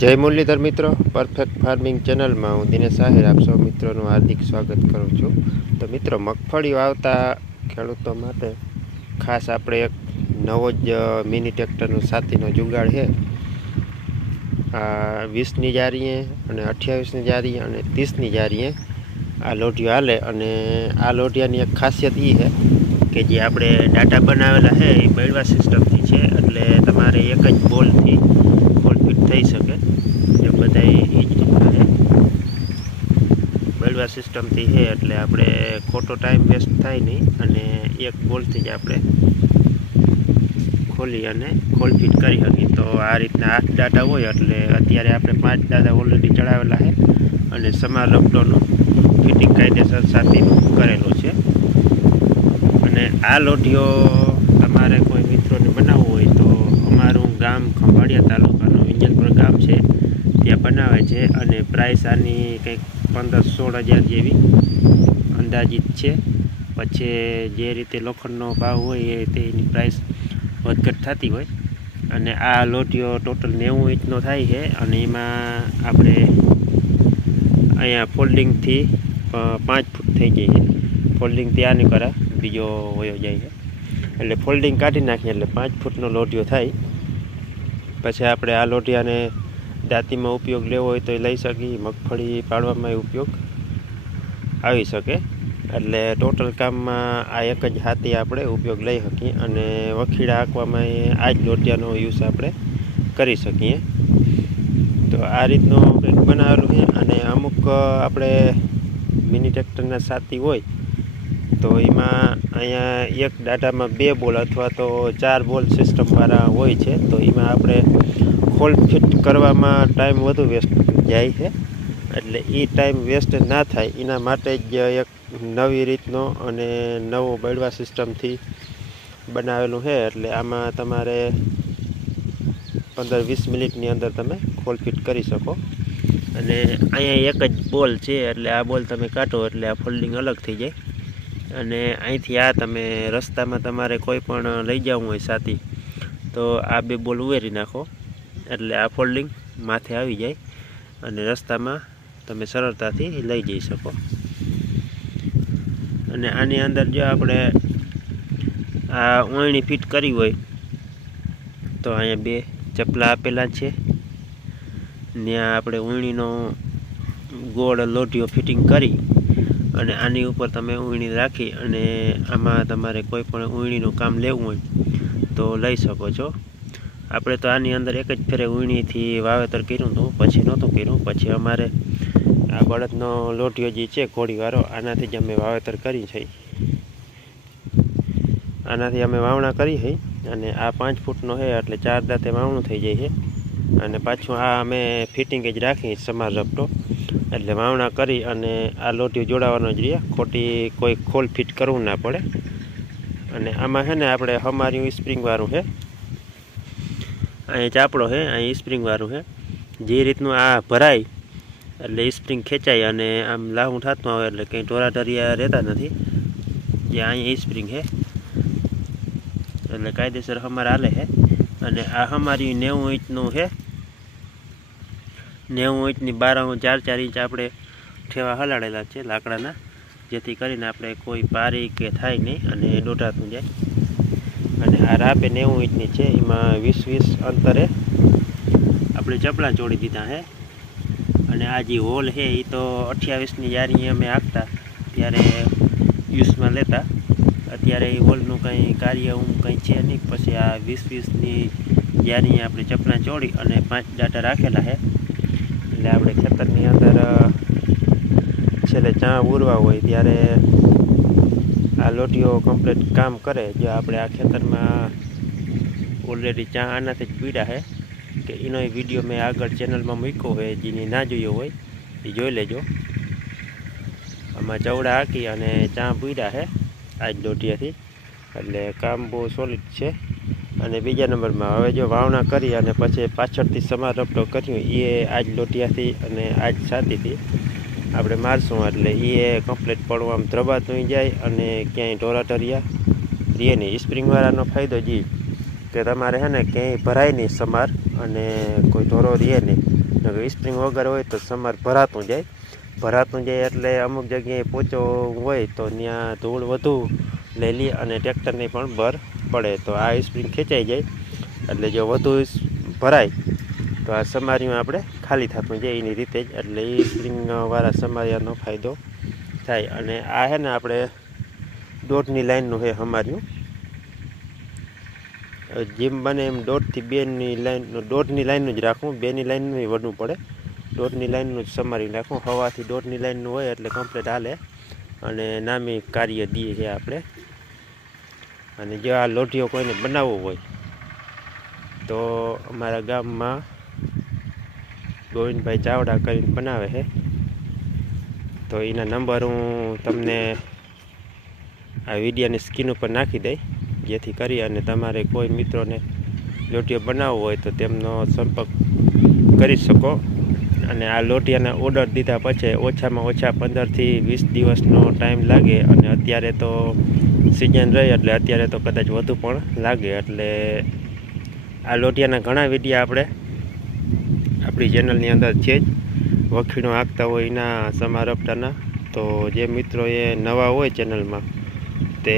જય મુરલીધર મિત્રો perfect farming ચેનલમાં હું દિનેશ આહિર, આપ સૌ મિત્રોનું હાર્દિક સ્વાગત કરું છું. તો મિત્રો મગફળી વાવતા ખેડૂતો માટે ખાસ આપણે એક નવો જ મિની ટ્રેક્ટરનું સાથીનો જુગાડ છે. આ વીસની જારીએ અને અઠ્યાવીસની જારીએ અને ત્રીસની જારીએ આ લોઢિયો હાલે અને આ લોઢિયાની એક ખાસિયત એ છે કે જે આપણે ડાટા બનાવેલા છે, એ બળવા સિસ્ટમથી છે, એટલે તમારે એક જ બોલથી ફિટ થઈ શકે. એ બધા એ જ બળવા સિસ્ટમથી છે એટલે આપણે ખોટો ટાઈમ વેસ્ટ થાય નહીં અને એક બોલથી જ આપણે ખોલી અને ખોલ ફિટ કરી શકીએ. તો આ રીતના આઠ દાદા હોય એટલે અત્યારે આપણે પાંચ દાદા ઓલરેડી ચડાવેલા છે અને સમાર રબડોનું ફિટિંગ કાયદેસર સાથે કરેલું છે. અને આ લોઢીઓ તમારે કોઈ મિત્રોને બનાવવું હોય તો અમારું ગામ ખંભાળિયા તાલુકાનું વિંજલપુર ગામ છે, ત્યાં બનાવે છે અને પ્રાઇસ આની કંઈક પંદર સોળ હજાર જેવી અંદાજિત છે. પછી જે રીતે લોખંડનો ભાવ હોય એ તેની પ્રાઇસ વધઘટ થતી હોય. અને આ લોટીઓ ટોટલ નેવું ઇંચનો થાય છે અને એમાં આપણે અહીંયા ફોલ્ડિંગથી પાંચ ફૂટ થઈ જાય છે. ફોલ્ડિંગથી આની કરા બીજો વયો જાય છે. એટલે ફોલ્ડિંગ કાઢી નાખીએ એટલે પાંચ ફૂટનો લોટીઓ થાય. પછી આપણે આ લોઢિયાને દાંતીમાં ઉપયોગ લેવો હોય તો એ લઈ શકીએ મગફળી પાડવામાં ઉપયોગ આવી શકે. એટલે ટોટલ કામમાં આ એક જ હાથી આપણે ઉપયોગ લઈ શકીએ અને વખીડા હાંકવામાં આ જ લોઢિયાનો યુઝ આપણે કરી શકીએ. તો આ રીતનું કંઈક બનાવેલું છે અને અમુક આપણે મિની ટ્રેક્ટરના સાથી હોય તો એમાં અહીંયા એક ડાટામાં બે બોલ અથવા તો ચાર બોલ સિસ્ટમવાળા હોય છે. તો એમાં આપણે ખોલ ફિટ કરવામાં ટાઈમ વધુ વેસ્ટ જાય છે. એટલે એ ટાઈમ વેસ્ટ ના થાય. એના માટે જ એક નવી રીતનો અને નવો બળવા સિસ્ટમથી બનાવેલું છે. એટલે આમાં તમારે પંદર વીસ મિનિટની અંદર તમે ખોલ ફિટ કરી શકો. અને અહીંયા એક જ બોલ છે. એટલે આ બોલ તમે કાઢો એટલે આ ફોલ્ડિંગ અલગ થઈ જાય. અને અહીંથી આ તમે રસ્તામાં તમારે કોઈ પણ લઈ જવું હોય સાથી, તો આ બે બોલ ઉમેરી નાખો. એટલે આ ફોલ્ડિંગ માથે આવી જાય અને રસ્તામાં તમે સરળતાથી લઈ જઈ શકો. અને આની અંદર જો આપણે આ ઓયણી ફિટ કરી હોય, તો અહીંયા બે ચપલા આપેલા છે. ત્યાં આપણે ઉણીનો ગોળ લોટીઓ ફિટિંગ કરી અને આની ઉપર તમે ઉણી રાખી અને આમાં તમારે કોઈ પણ ઉણીનું કામ લેવું હોય તો લઈ શકો છો. આપણે તો આની અંદર એક જ ફેરે ઉણીથી વાવેતર કર્યું હતું, પછી નહોતું કર્યું, પછી અમારે આ બળદનો લોઢિયો જે છે ઘોડીવાળો, આનાથી જ અમે વાવેતર કરી છે. આનાથી અમે વાવણા કરી છે અને આ પાંચ ફૂટનો છે, એટલે ચાર દાંતે વાવણું થઈ જાય છે. અને પાછું આ અમે ફિટિંગ જ રાખી સમાર રપટો એટલે વાવણા કરી અને આ લોટીઓ જોડાવાનો જ રહ્યા. ખોટી કોઈ ખોલ ફિટ કરવું ના પડે. અને આમાં છે ને આપણે અમારું સ્પ્રિંગવાળું છે. અહીં ચાપડો છે, અહીં સ્પ્રિંગવાળું છે. જે રીતનું આ ભરાય, એટલે સ્પ્રિંગ ખેંચાય અને આમ લાહું થતું આવે એટલે કંઈ ઢોરાઢરિયા રહેતા નથી. જે અહીં સ્પ્રિંગ છે. એટલે કાયદેસર અમારે હાલે છે. અને આ અમારી નેવું ઇંચનું છે. નેવું ઇંચની બારામાં ચાર ચાર ઇંચ આપણે ઠેવા હલાડેલા છે લાકડાના, જેથી કરીને આપણે કોઈ પારી કે થાય નહીં અને દોઢાતું જાય. અને આ રાપે નેવું ઇંચની છે, એમાં વીસ વીસ અંતરે આપણે ચપલા જોડી દીધા હે અને આ જે હોલ છે એ તો અઠ્યાવીસની યારી અમે આપતા ત્યારે યુઝમાં લેતા. અત્યારે એ હોલનું કંઈ કાર્ય હું કંઈ છે નહીં, પછી આ વીસ વીસની યારી આપણે ચપલા જોડી અને પાંચ ડાટા રાખેલા છે. એટલે આપણે ખેતરની અંદર છેલ્લે ચા ઉરવા હોય ત્યારે આ લોટીઓ કમ્પ્લીટ કામ કરે. જો આપણે આ ખેતરમાં ઓલરેડી ચા આનાથી જ પીડા છે કે એનો વીડિયો મેં આગળ ચેનલમાં મૂક્યો હોય જેની ના જોયો હોય, એ જોઈ લેજો. આમાં ચવડા હાકી અને ચા પીડા છે આ જ લોટિયાથી એટલે કામ બહુ સોલિડ છે. અને બીજા નંબરમાં હવે જો વાવણા કરી અને પછી પાછળથી સમાર રપટો કર્યું એ આજ લોટિયાથી અને આજ છાતીથી આપણે મારશું, એટલે એ કમ્પ્લીટ પડવું આમ ધ્રબાતું જાય અને ક્યાંય ઢોરાટરિયા રહે નહીં. સ્પ્રિંગવાળાનો ફાયદો જી કે તમારે છે ને ક્યાંય ભરાય નહીં સમાર અને કોઈ ઢોરો રહે નહીં. સ્પ્રિંગ વગર હોય તો સમાર ભરાતું જાય. ભરાતું જાય એટલે અમુક જગ્યાએ પોચો હોય તો ત્યાં ધૂળ વધુ લઈ લે અને ટ્રેક્ટરની પણ બર પડે તો આ સ્પ્રિંગ ખેંચાઈ જાય એટલે જો વધુ ભરાય, તો આ સમારીમાં આપણે ખાલી થતું જાય એની રીતે જ. એટલે એ સ્પ્રિંગવાળા સમારિયાનો ફાયદો થાય. અને આ છે ને આપણે દોઢની લાઈનનું છે અમાર્યું જેમ બને એમ દોઢથી બેની લાઈન, દોઢની લાઈનનું જ રાખવું, બેની લાઈનનું વધવું પડે. દોઢની લાઈનનું જ સમારી રાખવું. હવાથી દોઢની લાઇનનું હોય એટલે કમ્પ્લીટ હાલે. અને નામી કાર્ય દઈએ છે આપણે. અને જો આ લોઢીઓ કોઈને બનાવવો હોય, તો અમારા ગામમાં ગોવિંદભાઈ ચાવડા કરીને બનાવે છે. તો એના નંબર હું તમને આ વિડીયાની સ્કીન ઉપર નાખી દઈ જેથી કરી અને તમારે કોઈ મિત્રોને લોટીઓ બનાવવો હોય તો તેમનો સંપર્ક કરી શકો. અને આ લોટિયાના ઓર્ડર દીધા પછી ઓછામાં ઓછા પંદરથી વીસ દિવસનો ટાઈમ લાગે અને અત્યારે તો સિઝન રહી એટલે અત્યારે તો કદાચ વધુ પણ લાગે. એટલે આ લોટિયાના ઘણા વીડિયો આપણે આપણી ચેનલની અંદર છે જ. વખીણો હાંકતા હોય એના સમારંભતાના. તો જે મિત્રો એ નવા હોય ચેનલમાં તે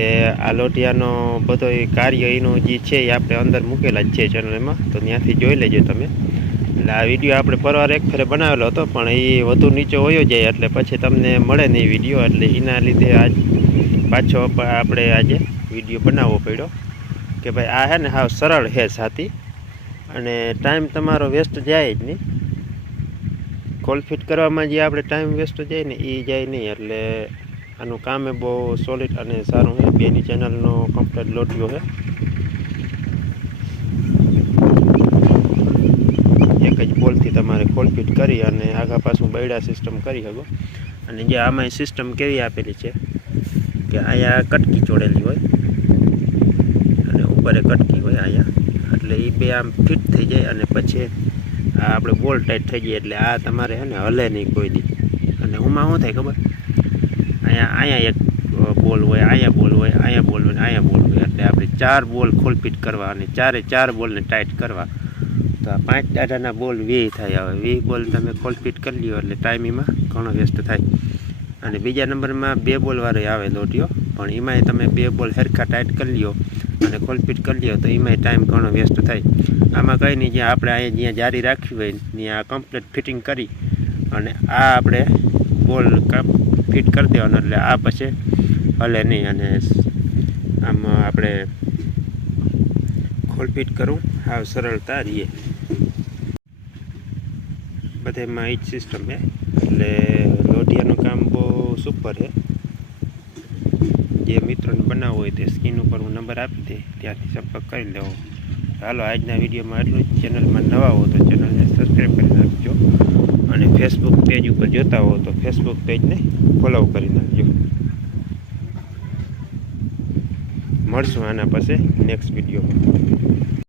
આ લોટિયાનો બધો કાર્ય એનું જે છે એ આપણે અંદર મૂકેલા જ છે ચેનલમાં તો ત્યાંથી જોઈ લેજો તમે. એટલે આ વીડિયો આપણે પરવાર એક ફેરે બનાવેલો હતો, પણ એ વધુ નીચે હોયો જાય એટલે પછી તમને મળે નહીં વીડિયો. એટલે એના લીધે આજ પાછો આપણે આજે વીડિયો બનાવવો પડ્યો કે ભાઈ આ છે ને હાવ સરળ છે સાથી અને ટાઈમ તમારો વેસ્ટ જાય જ નહીં. કોલ ફિટ કરવામાં જે આપણે ટાઈમ વેસ્ટ જાય ને એ જાય નહીં. એટલે આનું કામ એ બહુ સોલિડ અને સારું છે બેની ચેનલનો કમ્પ્લેટ લોટ્યો છે એક જ બોલથી તમારે કોલ ફિટ કરી અને આગા પાછું બૈડા સિસ્ટમ કરી શકો. અને જે આમાં સિસ્ટમ કેવી આપેલી છે? કે અહીંયા કટકી ચોડેલી હોય. અને ઉપર કટકી હોય અહીંયા. એટલે એ બે આમ ફિટ થઈ જાય અને પછી આ આપણે બોલ ટાઈટ થઈ જાય એટલે આ તમારે ને હલે નહીં કોઈ દી. અને ઉમાં શું થાય ખબર? અહીંયા અહીંયા એક બોલ હોય, અહીંયા બોલ હોય, અહીંયા બોલ હોય, અહીંયા બોલ હોય. એટલે આપણે ચાર બોલ ખોલપીટ કરવા અને ચારે ચાર બોલને ટાઈટ કરવા. તો આ પાંચ દાડાના બોલ વી થાય હવે. વી બોલ તમે ખોલપીટ કરી લ્યો એટલે ટાઈમિંગમાં ઘણો વેસ્ટ થાય. અને બીજા નંબરમાં બે બોલવાળો આવે લોટીઓ પણ એમાંય તમે બે બોલ હરખા ટાઈટ કરી લ્યો અને ખોલપીટ કરી લ્યો તો એમાંય ટાઈમ ઘણો વેસ્ટ થાય. આમાં કંઈ નહીં, જ્યાં આપણે અહીંયા જ્યાં જારી રાખવી હોય, ત્યાં કમ્પ્લીટ ફિટિંગ કરી અને આ આપણે બોલ ફિટ કરી દેવાનો, એટલે આ પછી હલે નહીં અને આમ આપણે ખોલપીટ કરવું હાવ સરળતા રહીએ. બધામાં એ જ સિસ્ટમ છે, એટલે સુપર છે જે મિત્રોને બનાવવું હોય તે સ્કીન ઉપર હું નંબર આપી દે, ત્યાંથી સંપર્ક કરી લેવો. હાલો, આજના વિડીયોમાં એટલું જ. ચેનલમાં નવા હો તો ચેનલને સબસ્ક્રાઈબ કરી નાખજો. અને ફેસબુક પેજ ઉપર જોતા હો તો ફેસબુક પેજને ફોલો કરી નાખજો. મળશું આના પાસે નેક્સ્ટ વિડીયોમાં